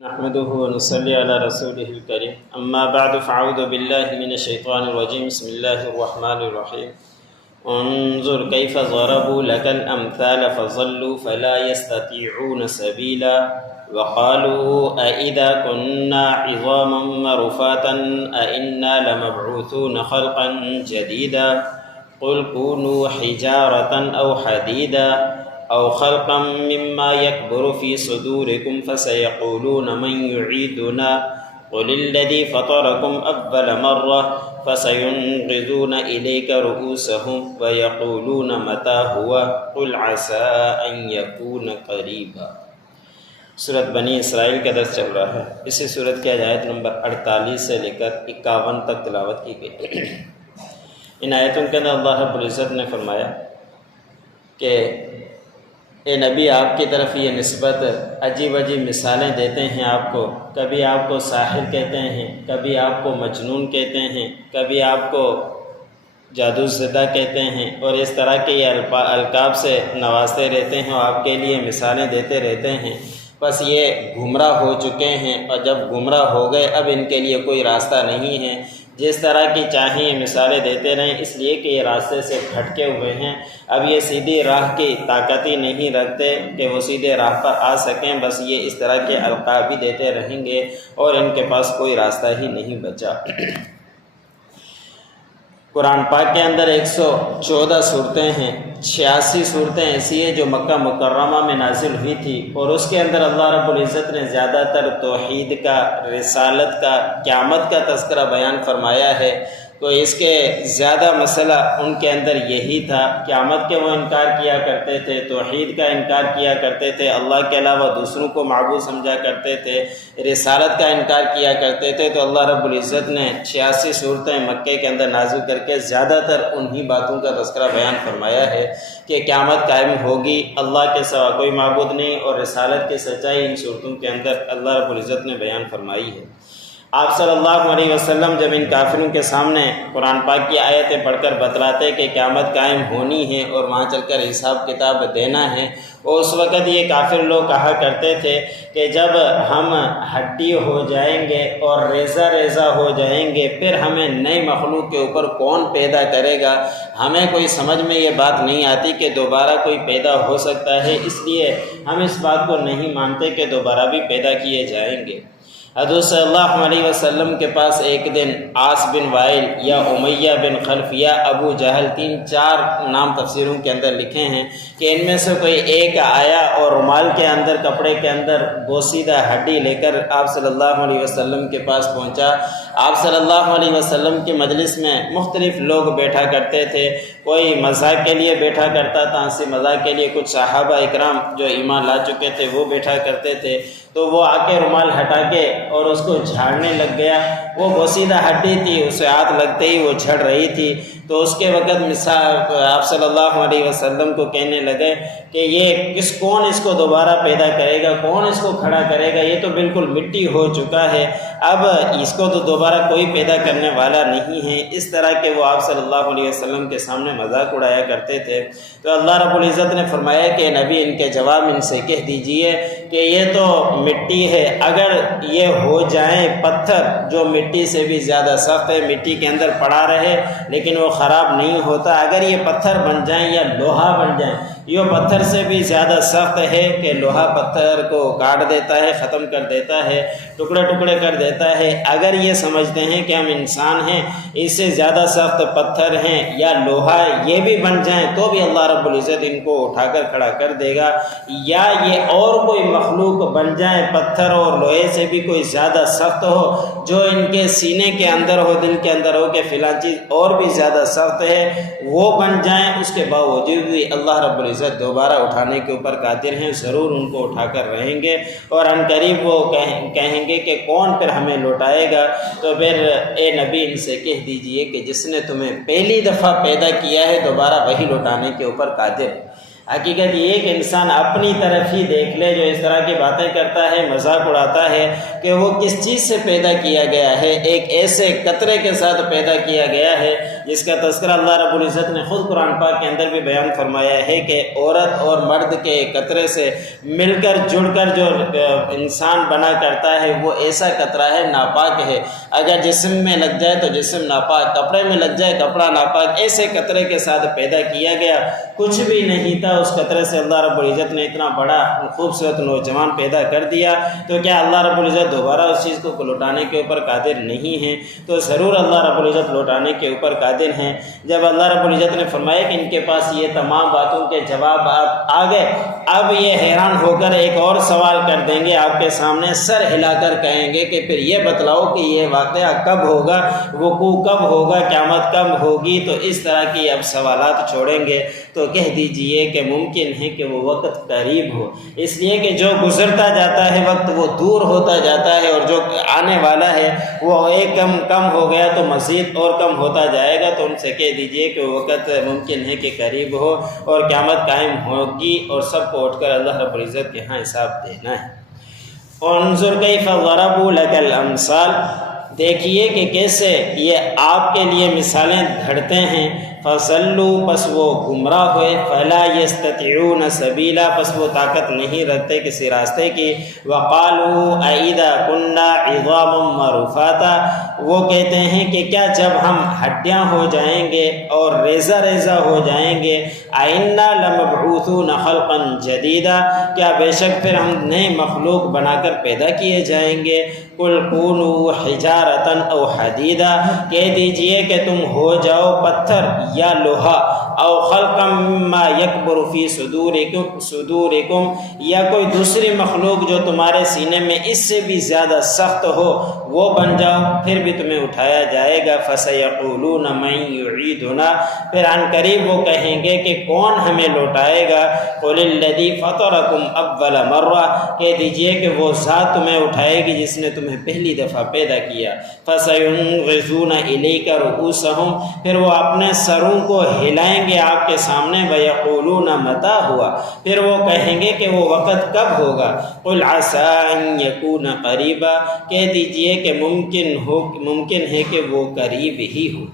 نحمده ونصلي على رسوله الكريم اما بعد فاعوذ بالله من الشيطان الرجيم بسم الله الرحمن الرحيم انظر كيف ضربوا لك الامثال فضلوا فلا يستطيعون سبيلا وقالوا أإذا كنا عظاما مرفاتا أإنا لمبعوثون خلقا جديدا قل كونوا حجارة أو حديدا أو خلقا مما يكبر في صدوركم فسيقولون من يعيدنا قل الذي فطركم أول مرة فسينغضون إليك رؤوسهم ويقولون متى هو قل عسى أن يكون قريبا۔ سورت بنی اسرائیل کا درس چل رہا ہے۔ اسی سورت کی آیت نمبر 48 سے لے کر 51 تک تلاوت کی گئی۔ ان آیتوں کے اندر اللہ رب العزت نے فرمایا کہ اے نبی، آپ کی طرف یہ نسبت عجیب عجیب مثالیں دیتے ہیں آپ کو، کبھی آپ کو ساحر کہتے ہیں، کبھی آپ کو مجنون کہتے ہیں، کبھی آپ کو جادو زدہ کہتے ہیں، اور اس طرح کے یہ القاب سے نوازتے رہتے ہیں اور آپ کے لیے مثالیں دیتے رہتے ہیں۔ بس یہ گمراہ ہو چکے ہیں، اور جب گمراہ ہو گئے اب ان کے لیے کوئی راستہ نہیں ہے۔ جس طرح کی چاہیں یہ مثالیں دیتے رہیں، اس لیے کہ یہ راستے سے بھٹکے ہوئے ہیں، اب یہ سیدھی راہ کی طاقت ہی نہیں رکھتے کہ وہ سیدھے راہ پر آ سکیں۔ بس یہ اس طرح کے القاب ہی دیتے رہیں گے اور ان کے پاس کوئی راستہ ہی نہیں بچا۔ قرآن پاک کے اندر 114 صورتیں ہیں، 86 صورتیں ایسی ہیں جو مکہ مکرمہ میں نازل ہوئی تھی، اور اس کے اندر اللہ رب العزت نے زیادہ تر توحید کا، رسالت کا، قیامت کا تذکرہ بیان فرمایا ہے۔ تو اس کے زیادہ مسئلہ ان کے اندر یہی تھا، قیامت کے وہ انکار کیا کرتے تھے، توحید کا انکار کیا کرتے تھے، اللہ کے علاوہ دوسروں کو معبود سمجھا کرتے تھے، رسالت کا انکار کیا کرتے تھے۔ تو اللہ رب العزت نے 86 صورتیں مکے کے اندر نازل کر کے زیادہ تر انہی باتوں کا تذکرہ بیان فرمایا ہے کہ قیامت قائم ہوگی، اللہ کے سوا کوئی معبود نہیں، اور رسالت کی سچائی ان صورتوں کے اندر اللہ رب العزت نے بیان فرمائی ہے۔ آپ صلی اللہ علیہ وسلم جب ان کافروں کے سامنے قرآن پاک کی آیتیں پڑھ کر بتلاتے کہ قیامت قائم ہونی ہے اور وہاں چل کر حساب کتاب دینا ہے، اور اس وقت یہ کافر لوگ کہا کرتے تھے کہ جب ہم ہڈی ہو جائیں گے اور ریزہ ریزہ ہو جائیں گے پھر ہمیں نئی مخلوق کے اوپر کون پیدا کرے گا؟ ہمیں کوئی سمجھ میں یہ بات نہیں آتی کہ دوبارہ کوئی پیدا ہو سکتا ہے، اس لیے ہم اس بات کو نہیں مانتے کہ دوبارہ بھی پیدا کیے جائیں گے۔ حضور صلی اللہ علیہ وسلم کے پاس ایک دن عاص بن وائل یا امیہ بن خلف یا ابو جہل، 3-4 نام تفسیروں کے اندر لکھے ہیں کہ ان میں سے کوئی ایک آیا اور رومال کے اندر، کپڑے کے اندر بوسیدہ ہڈی لے کر آپ صلی اللہ علیہ وسلم کے پاس پہنچا۔ آپ صلی اللہ علیہ وسلم کی مجلس میں مختلف لوگ بیٹھا کرتے تھے، کوئی مذاق کے لیے بیٹھا کرتا تھا، ہنسی مذاق کے لیے کچھ صحابہ اکرام جو ایمان لا چکے تھے وہ بیٹھا کرتے تھے۔ تو وہ آ کے رومال ہٹا کے اور اس کو جھاڑنے لگ گیا۔ وہ بوسیدہ ہڈی تھی، اسے ہاتھ لگتے ہی وہ جھڑ رہی تھی۔ تو اس کے وقت آپ صلی اللہ علیہ وسلم کو کہنے لگے کہ یہ کون اس کو دوبارہ پیدا کرے گا، کون اس کو کھڑا کرے گا؟ یہ تو بالکل مٹی ہو چکا ہے، اب اس کو تو دوبارہ کوئی پیدا کرنے والا نہیں ہے۔ اس طرح کے وہ آپ صلی اللہ علیہ وسلم کے سامنے مذاق اڑایا کرتے تھے۔ تو اللہ رب العزت نے فرمایا کہ نبی ان کے جواب ان سے کہہ دیجئے کہ یہ تو مٹی ہے، اگر یہ ہو جائیں پتھر جو مٹی سے بھی زیادہ سخت ہے، مٹی کے اندر پڑا رہے لیکن وہ خراب نہیں ہوتا، اگر یہ پتھر بن جائیں یا لوہا بن جائیں، یہ پتھر سے بھی زیادہ سخت ہے کہ لوہا پتھر کو کاٹ دیتا ہے، ختم کر دیتا ہے، ٹکڑے ٹکڑے کر دیتا ہے۔ اگر یہ سمجھتے ہیں کہ ہم انسان ہیں، اس سے زیادہ سخت پتھر ہیں یا لوہا یہ بھی بن جائیں تو بھی اللہ رب العزت ان کو اٹھا کر کھڑا کر دے گا، یا یہ اور کوئی مخلوق بن جائیں پتھر اور لوہے سے بھی کوئی زیادہ سخت ہو، جو ان کے سینے کے اندر ہو، دل کے اندر ہو کہ فلاں چیز اور بھی زیادہ سخت ہے، وہ بن جائیں، اس کے باوجود بھی اللہ رب العزت دوبارہ اٹھانے کے اوپر قادر ہیں، ضرور ان کو اٹھا کر رہیں گے، اور ان قریب وہ کہیں گے کہ کون پھر ہمیں لوٹائے گا؟ تو پھر اے نبی ان سے کہہ دیجئے کہ جس نے تمہیں پہلی دفعہ پیدا کیا ہے دوبارہ وہی لوٹانے کے اوپر قادر ہے۔ حقیقت یہ کہ انسان اپنی طرف ہی دیکھ لے، جو اس طرح کی باتیں کرتا ہے، مذاق اڑاتا ہے کہ وہ کس چیز سے پیدا کیا گیا ہے۔ ایک ایسے قطرے کے ساتھ پیدا کیا گیا ہے جس کا تذکرہ اللہ رب العزت نے خود قرآن پاک کے اندر بھی بیان فرمایا ہے کہ عورت اور مرد کے قطرے سے مل کر جڑ کر جو انسان بنا کرتا ہے وہ ایسا قطرہ ہے، ناپاک ہے۔ اگر جسم میں لگ جائے تو جسم ناپاک، کپڑے میں لگ جائے کپڑا ناپاک، ایسے قطرے کے ساتھ پیدا کیا گیا، کچھ بھی نہیں تھا، اس قطرے سے اللہ رب العزت نے اتنا بڑا خوبصورت نوجوان پیدا کر دیا، تو کیا اللہ رب العزت دوبارہ اس چیز کو لوٹانے کے اوپر قادر نہیں ہے؟ تو ضرور اللہ رب العزت لوٹانے کے اوپر قادر ہیں۔ جب اللہ رب العزت نے فرمایا کہ ان کے پاس یہ تمام باتوں کے جواب آ گئے، اب یہ حیران ہو کر ایک اور سوال کر دیں گے آپ کے سامنے، سر ہلا کر کہیں گے کہ پھر یہ بتلاؤ کہ یہ واقعہ کب ہوگا، وقوع کب ہوگا، قیامت کب ہوگی؟ تو اس طرح کی اب سوالات چھوڑیں گے تو کہہ دیجئے کہ ممکن ہے کہ وہ وقت قریب ہو، اس لیے کہ جو گزرتا جاتا ہے وقت وہ دور ہوتا جاتا ہے، اور جو آنے والا ہے وہ ایک کم ہو گیا تو مزید اور کم ہوتا جائے گا۔ تو ان سے کہہ دیجئے کہ وہ وقت ممکن ہے کہ قریب ہو اور قیامت قائم ہوگی اور سب کو اٹھ کر اللہ رب العزت کے ہاں حساب دینا ہے۔ انظر کیف ضربوا لک الامثال، دیکھیے کہ کیسے یہ آپ کے لیے مثالیں گھڑتے ہیں۔ فَصَلُّوا، پس وہ گمراہ ہوئے، فَلَا يَسْتَطِعُونَ سَبِيلًا، پس وہ طاقت نہیں رکھتے کسی راستے کی۔ وَقَالُوا أَإِذَا كُنَّا عِظَامًا مَّرُفَاتًا، وہ کہتے ہیں کہ کیا جب ہم ہڈیاں ہو جائیں گے اور ریزہ ریزہ ہو جائیں گے، أَإِنَّا لَمَبْعُوثُونَ خَلْقًا جَدِيدًا، کیا بے شک پھر ہم نئے مخلوق بنا کر پیدا کیے جائیں گے۔ قُلْ كُونُوا حِجَارَةً أَوْ حَدِيدًا، کہہ دیجئے کہ تم ہو جاؤ پتھر یا لوہا، او خلقا مما یکبر فی صدورکم، یا کوئی دوسری مخلوق جو تمہارے سینے میں اس سے بھی زیادہ سخت ہو وہ بن جاؤ، پھر بھی تمہیں اٹھایا جائے گا۔ فسیقولون من یعیدنا، پھر عن قریب وہ کہیں گے کہ کون ہمیں لوٹائے گا۔ قل الذی فطرکم اول مرہ، کہہ دیجئے کہ وہ ذات تمہیں اٹھائے گی جس نے تمہیں پہلی دفعہ پیدا کیا۔ فسینغضون الیک رؤوسہم، پھر وہ اپنے سروں کو ہلائیں گے آپ کے سامنے۔ وَيَقُولُونَ مَتَىٰ ہُوَ، پھر وہ کہیں گے کہ وہ وقت کب ہوگا۔ قُلْ عَسَىٰ أَن يَكُونَ قَرِيبًا، کہہ دیجئے کہ ممکن ہے کہ وہ قریب ہی ہو۔